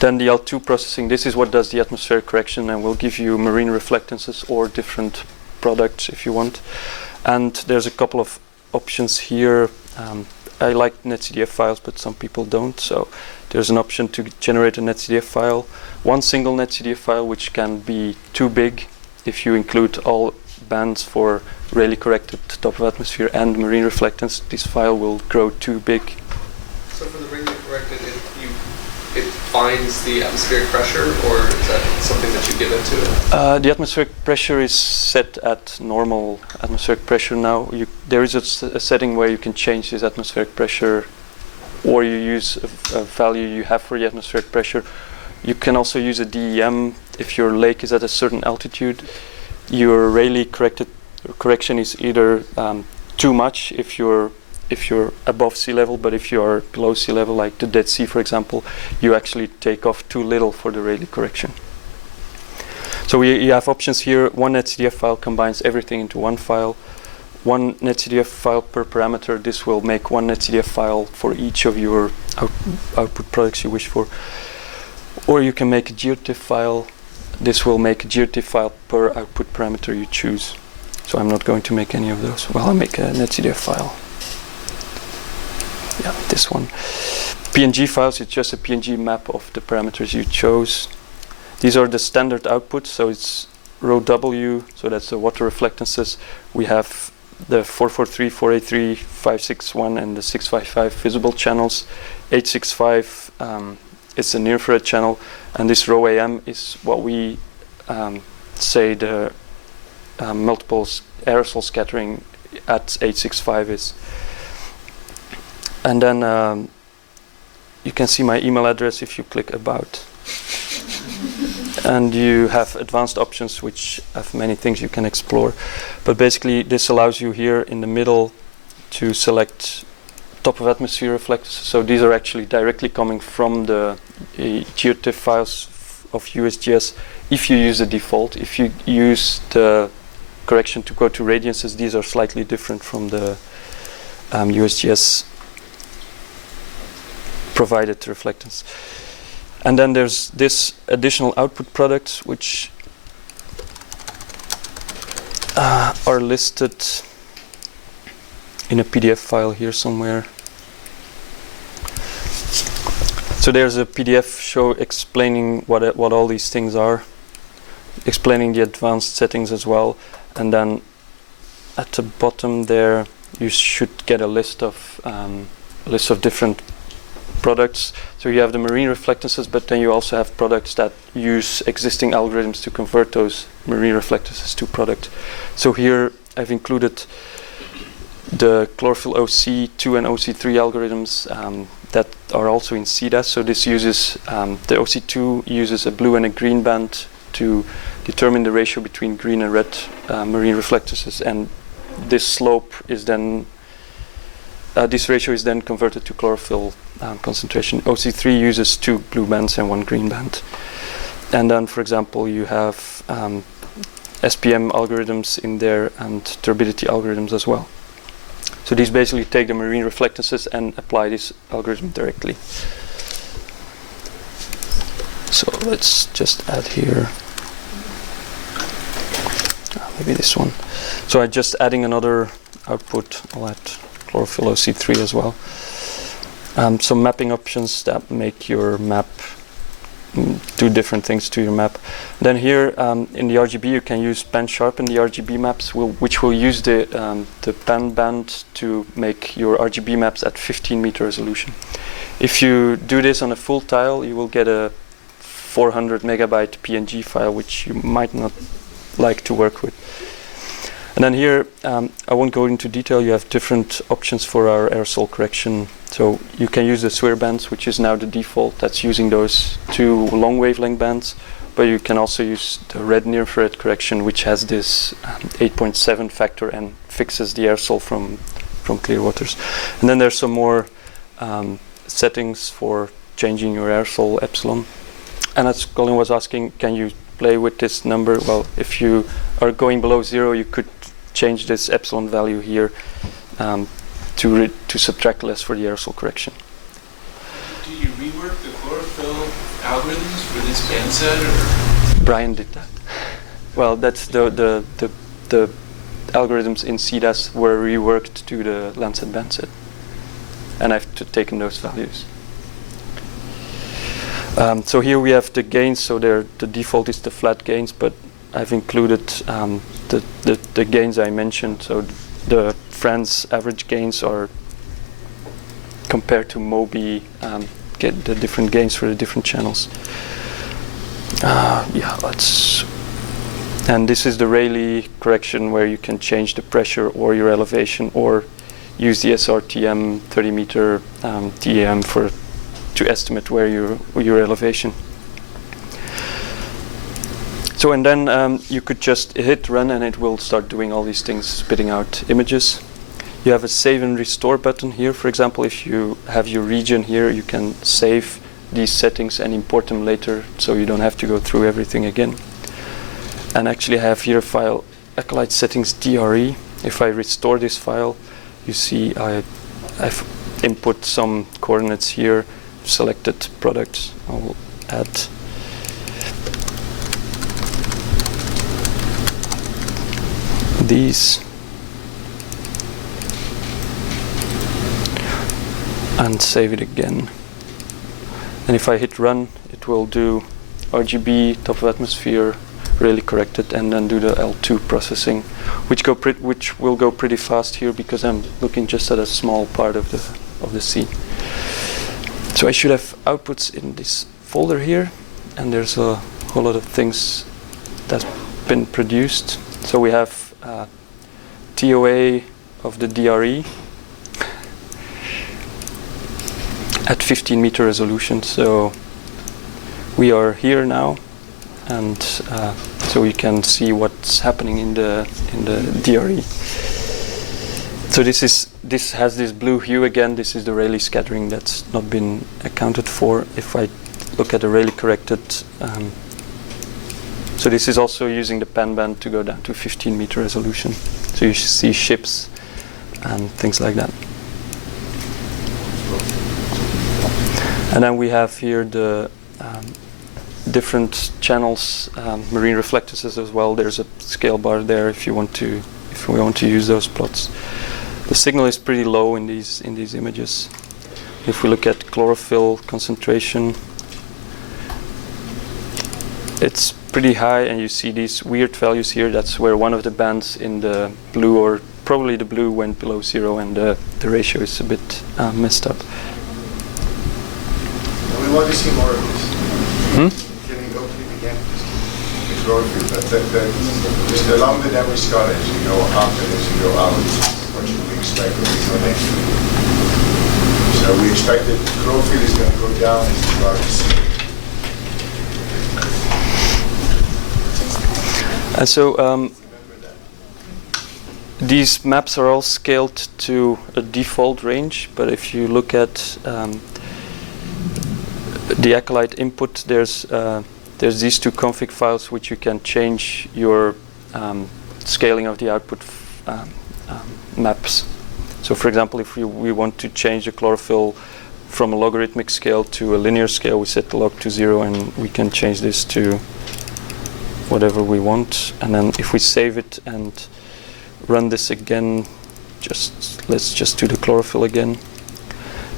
Then the L2 processing, this is what does the atmospheric correction and will give you marine reflectances or different products if you want. And there's a couple of options here. I like netcdf files, but some people don't. So there's an option to generate a netcdf file, one single netcdf file, which can be too big if you include all bands for Rayleigh corrected top of atmosphere and marine reflectance. This file will grow too big. So for the Rayleigh corrected, it finds the atmospheric pressure, or is that something that you give into it? The atmospheric pressure is set at normal atmospheric pressure now. There is a setting where you can change this atmospheric pressure, or you use a value you have for the atmospheric pressure. You can also use a DEM if your lake is at a certain altitude. Your Rayleigh correction is either too much if you're above sea level, but if you are below sea level, like the Dead Sea, for example, you actually take off too little for the Rayleigh correction. So you have options here. One netcdf file combines everything into one file. One netcdf file per parameter. This will make one netcdf file for each of your output products you wish for. Or you can make a geotiff file. This will make a geotiff file per output parameter you choose. So I'm not going to make any of those. Well, I'll make a netcdf file. Yeah, this one. PNG files, it's just a PNG map of the parameters you chose. These are the standard outputs, so it's row W, so that's the water reflectances. We have the 443, 483, 561, and the 655 visible channels. 865 is a near-infrared channel, and this row AM is what we say the multiple aerosol scattering at 865 is. And then you can see my email address if you click About. And you have advanced options which have many things you can explore. But basically this allows you here in the middle to select top of atmosphere reflectors. So these are actually directly coming from the geotiff files of USGS. If you use the default, if you use the correction to go to radiances, these are slightly different from the USGS provided reflectance. And then there's this additional output products which are listed in a PDF file here somewhere. So there's a PDF show explaining what all these things are, explaining the advanced settings as well, and then at the bottom there you should get a list of different products. So you have the marine reflectances, but then you also have products that use existing algorithms to convert those marine reflectances to product. So here I've included the chlorophyll OC2 and OC3 algorithms that are also in CDAS. So this uses the OC2 uses a blue and a green band to determine the ratio between green and red marine reflectances, and this slope is then this ratio is then converted to chlorophyll concentration. OC3 uses 2 blue bands and 1 green band. And then, for example, you have SPM algorithms in there and turbidity algorithms as well. So these basically take the marine reflectances and apply this algorithm directly. So let's just add here, maybe this one. So I'm just adding another output. I'll add chlorophyll OC3 as well. Some mapping options that make your map do different things to your map. Then here in the RGB you can use pan-sharpen the RGB maps, which will use the pan band to make your RGB maps at 15-meter resolution. If you do this on a full tile, you will get a 400 megabyte PNG file, which you might not like to work with. And then here, I won't go into detail, you have different options for our aerosol correction. So you can use the SWIR bands, which is now the default, that's using those 2 long wavelength bands, but you can also use the red near-infrared correction, which has this 8.7 factor and fixes the aerosol from clear waters. And then there's some more settings for changing your aerosol epsilon. And as Colin was asking, can you play with this number? Well, if you are going below 0, you could change this epsilon value here to subtract less for the aerosol correction. Do you rework the chlorophyll algorithms for this band set, or? Brian did that. Well, that's the algorithms in CDAS were reworked to the Landsat band set, and I've taken those values. So here we have the gains. So the default is the flat gains, but I've included the gains I mentioned. So the France average gains are compared to MOBI, get the different gains for the different channels. And this is the Rayleigh correction where you can change the pressure or your elevation, or use the SRTM 30 meter TEM to estimate where your elevation. So and then you could just hit run and it will start doing all these things, spitting out images. You have a save and restore button here. For example, if you have your region here, you can save these settings and import them later, so you don't have to go through everything again. And actually I have here a file, Acolyte settings DRE. If I restore this file, you see I've input some coordinates here, selected products. I'll add these and save it again. And if I hit run, it will do RGB, top of atmosphere, really corrected, and then do the L2 processing, which will go pretty fast here because I'm looking just at a small part of the scene. So I should have outputs in this folder here, and there's a whole lot of things that's been produced. So we have TOA of the DRE at 15 meter resolution. So we are here now, and so we can see what's happening in the DRE. So this has this blue hue again. This is the Rayleigh scattering that's not been accounted for. If I look at the Rayleigh corrected, so this is also using the pan band to go down to 15 meter resolution. So you see ships and things like that. And then we have here the different channels, marine reflectances as well. There's a scale bar there if we want to use those plots. The signal is pretty low in these images. If we look at chlorophyll concentration, it's pretty high, and you see these weird values here. That's where one of the bands in the blue, or probably the blue, went below zero, and the ratio is a bit messed up. We want to see more of this. Can you go to it again? The chlorophyll, along the Denver scale as you go up and as you go out, what should we expect when we go next week? So we expect that chlorophyll is going to go down as you go out. And so these maps are all scaled to a default range, but if you look at the Acolyte input, there's these two config files which you can change your scaling of the output maps. So for example, if we want to change the chlorophyll from a logarithmic scale to a linear scale, we set the log to 0, and we can change this to whatever we want. And then if we save it and run this again, let's just do the chlorophyll again,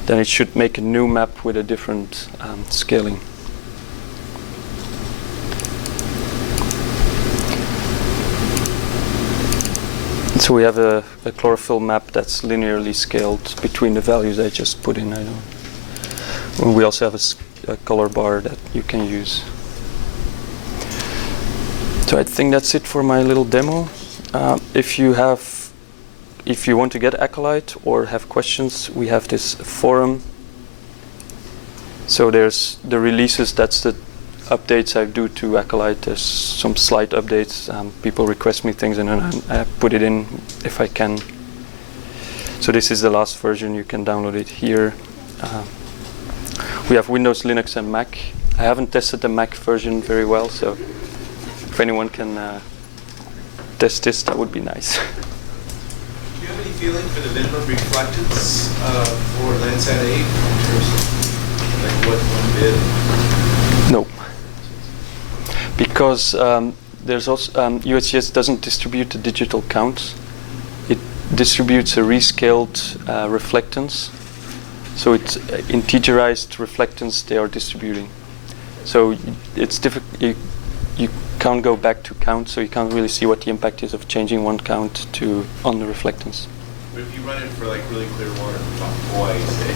then it should make a new map with a different scaling. So we have a chlorophyll map that's linearly scaled between the values I just put in. We also have a color bar that you can use. So I think that's it for my little demo. If you want to get Acolyte or have questions, we have this forum. So there's the releases, that's the updates I do to Acolyte. There's some slight updates. People request me things and then I put it in if I can. So this is the last version, you can download it here. We have Windows, Linux and Mac. I haven't tested the Mac version very well, so if anyone can test this, that would be nice. Do you have any feeling for the minimum reflectance for Landsat 8 in terms of like what one bit? Because there's also USGS doesn't distribute the digital counts. It distributes a rescaled reflectance. So it's integerized reflectance they are distributing. So it's difficult. You can't go back to count, so you can't really see what the impact is of changing one count to on the reflectance. But if you run it for like really clear water from Hawaii, say,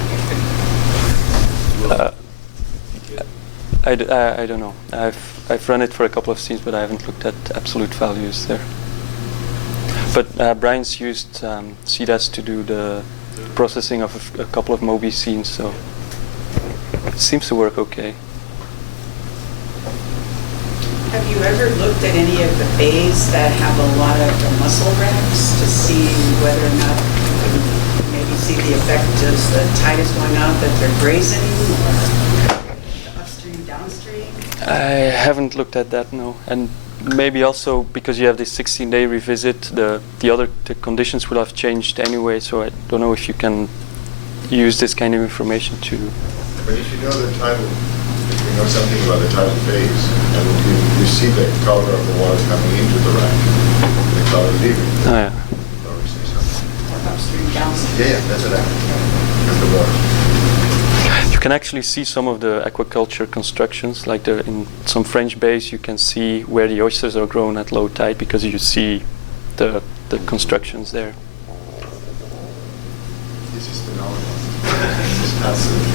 I don't know. I've run it for a couple of scenes, but I haven't looked at absolute values there. But Brian's used CDAS to do the processing of a couple of Mobi scenes, so it seems to work okay. Have you ever looked at any of the bays that have a lot of the mussel racks to see whether or not you can maybe see the effect as the tide is going out that they're grazing, or the upstream, downstream? I haven't looked at that, no. And maybe also because you have this 16-day revisit, the conditions will have changed anyway, so I don't know if you can use this kind of information to... But if you know the tidal, if you know something about the tidal phase, and you see the color of the water coming into the rack, the color leaving. Oh, yeah. Or say something. Or upstream, downstream? Yeah, that's what happened. With the water. You can actually see some of the aquaculture constructions, like in some French bays you can see where the oysters are grown at low tide because you see the constructions there. This is phenomenal. This is absolutely